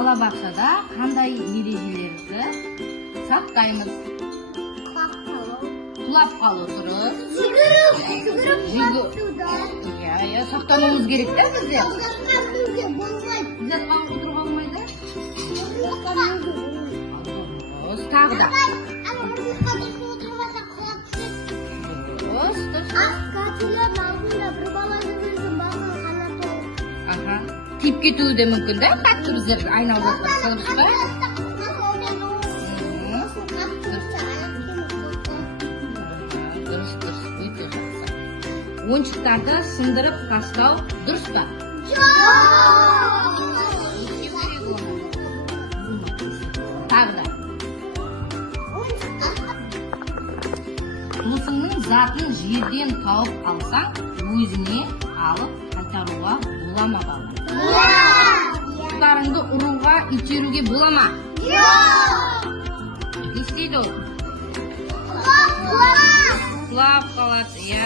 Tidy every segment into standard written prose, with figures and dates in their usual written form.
Балабақшада қандай ережелерді сақтаймыз? Құлап қалу тұрып. Иә, сақтануымыз керек те бізде. Бізде отыруға болмайды? Тағы да. Тиіп кетуі де мүмкін да? Қатты біздер айналып отырып қалып па? Дұрыс, өте жақсы. Ойыншықтарды сындырып тастау дұрыс па? Тағы да. Досыңның затын жерден тауып алсаң, өзіңе алып қайтаруға бола ма бала? Құларыңды ұруға, итеруге бола ма? Не істейді ол? Құлап қалады, иә.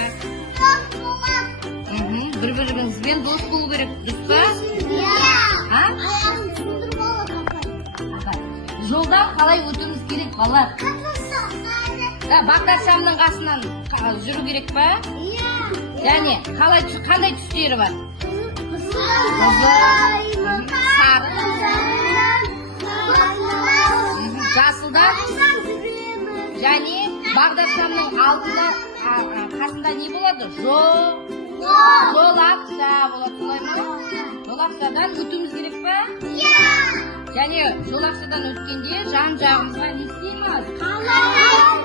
Бір-біріңізбен дос болу керек, дұрыс па? Жолдан қалай өтуіміз керек, балалар? Бағдаршамның қасынан жүру керек па? Және қандай түстері бар? Сары, жасылда, және бағдаршамның алдында қасында не болады? Жолақша болады, солай ма? Жолақшадан өтуіміз керек па? Және жолақшадан өткенде жан-жағымызға не істейміз?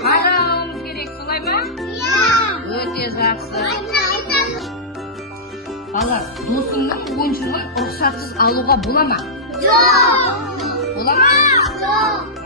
Қарауымыз керек, солай ма? Өте жақсы. Балалар, досыңның ойыншығын рұқсатсыз алуға бола ма? Жоқ! Бола ма? Жоқ!